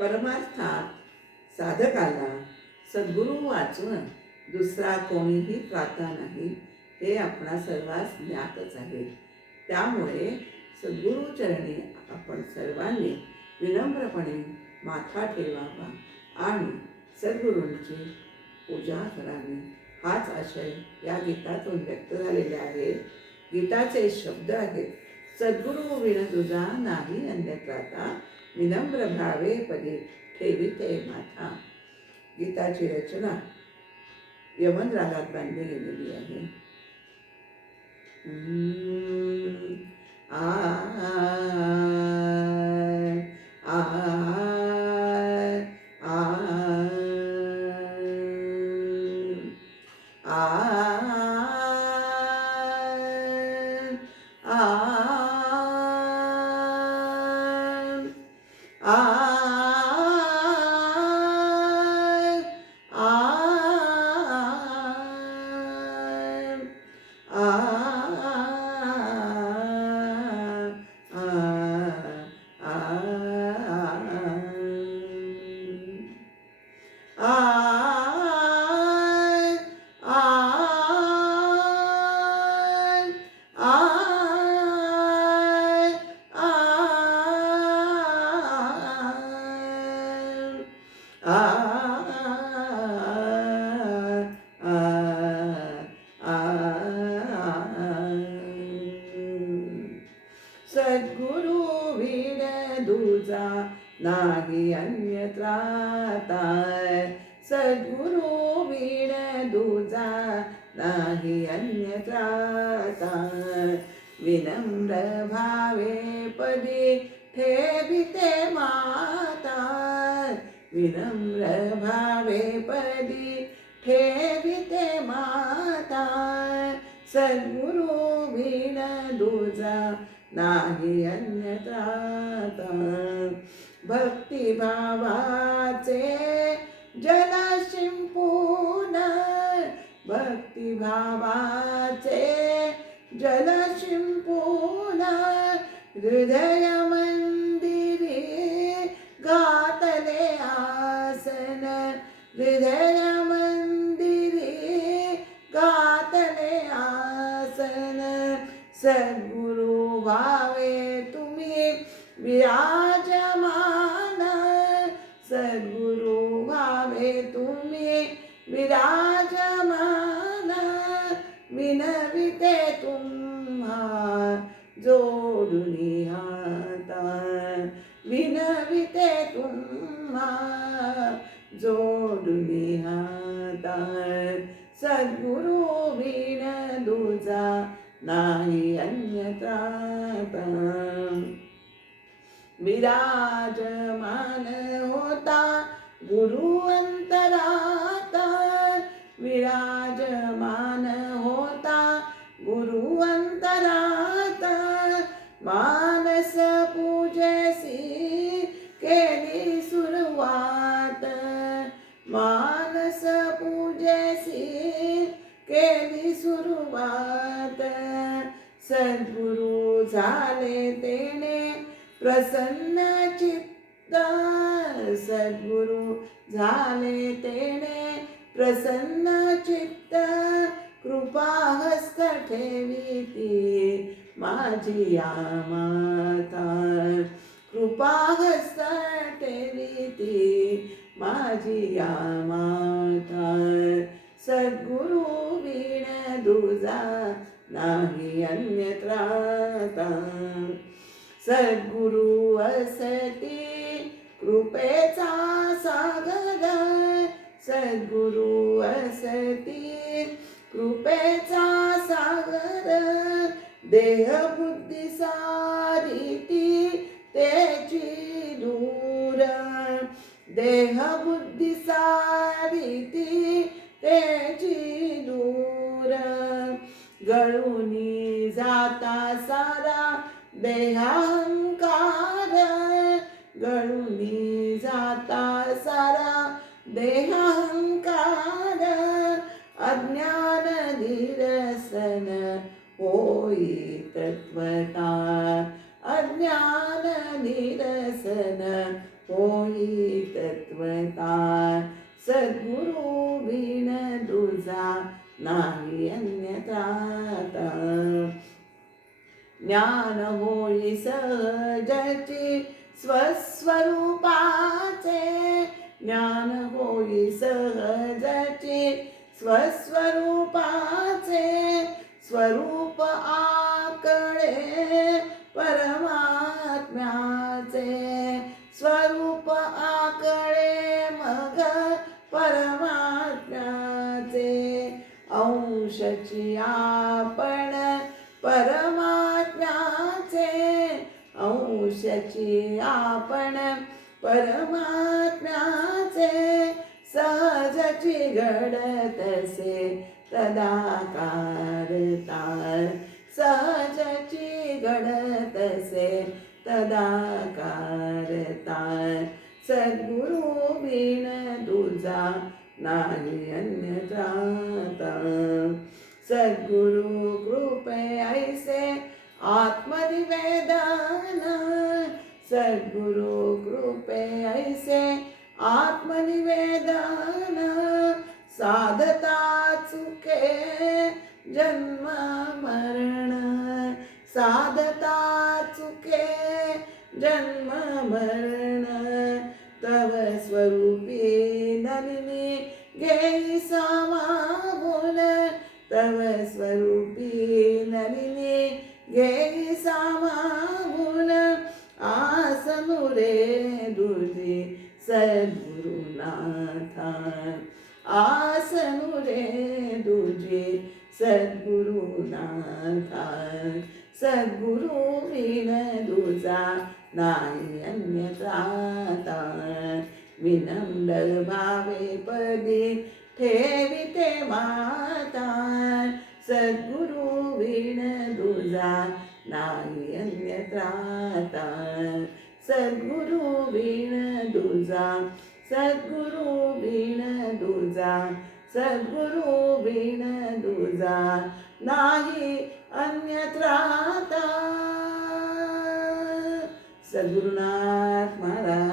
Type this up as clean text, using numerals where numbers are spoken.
परमार्थात साधकाला सद्गुरू वाचून दुसरा कोणीही त्राता नाही हे आपणा सर्वांस ज्ञातच आहे. त्यामुळे सद्गुरूचरणी आपण सर्वांनी विनम्रपणे माथा ठेवावा आणि सद्गुरूंची पूजा करावी. हाच आशय या गीतातून व्यक्त झालेला आहे. गीताचे शब्द आहेत, सद्गुरू विण तुझा नाही अन्य त्राता, विनम्र भावे पदे ठेविते माथा. गीताची रचना यमन रागात बांधली गेलेली आहे. आ सद्गुरु विण दूजा नाही अन्य त्राता, सद्गुरु विण दूजा नाही अन्य त्राता, विनम्र भावे पदी ठेविते माता, विनम्र भावे पदी ठेविते माता, सद्गुरु विण दूजा नाही अन्य त्राता. भक्तिभावाचे जल शिंपून, भक्तिभावाचे जल शिंपून, हृदय मंदिरी घातले आसन, हृदय मंदिरी घातले आसन, सद्गुरु भावे तुम्ही विराजमान, सद्गुरु भावे तुम्ही विराजमान, विनविते तुम्हा जोडुनी हाता, विनविते तुम्हा जोडुनी हाता, सद्गुरु विण दूजा नाही अन्य त्राता. विराजमान होता गुरु अंतरात, विराजमान होता गुरु अंतरात, मानस पूजेसी केली सुरुवात, मानस पूजेसी केली सुरुवात, सद्गुरु झाले तेने प्रसन्न चित्त, सद्गुरु झाले तेने प्रसन्न चित्त, कृपा हस्त ठेविती माझी या माता, कृपा हस्त ठेविती माझी या माता, सद्गुरु विण दूजा नाही अन्य त्राता. सद्गुरु असती कृपेचा सागर, सद्गुरु असती कृपेचा सागर, देह बुद्धी सारिती तेची दूर, देह बुद्धी सारिती तेची दूर, गळूनी जाता सारा देहांकार, गळूनी जाता सारा देहांकार, अज्ञान निरसन होई तत्वता, अज्ञान निरसन होई तत्वता सद्गुरु बिन तुझा नाही अन्यथा ज्ञान होई सहजची स्वस्वरूपाचे ज्ञान होई सहजची स्वस्वरूपाचे स्वरूप आकळे परमात्म्याचे स्वरूप आकळे मग परमात्म्याचे अंशची आपण परमात्म्याचे अंशची आपण परमात्म्याचे सहजची घडतसे तदाकारता सहजची घडतसे तदाकारता सद्गुरु बिन तुझा नाही अन्यथा सद्गुरु कृपे ऐसे आत्मनिवेदन सद्गुरु कृपे ऐसे आत्मनिवेदन साधता चुके जन्म मरण साधता चुके जन्म मरण तव स्वरूपी नलिनी घेई सामावून तव स्वरूपी नलिनी घेई सामावून आसनु रे दुजी सद्गुरुनाथा आसनु रे दुजी सद्गुरुनाथा सद्गुरु बिन तुझा नाही अन्यथा विनम्र भावे पदी ठेविते माता सद्गुरु बिन तुझा नाही अन्यथा सद्गुरु बिन तुझा सद्गुरु बिन तुझा सद्गुरु बिन तुझा नाही अन्यथा सद्गुरुनाथ महाराज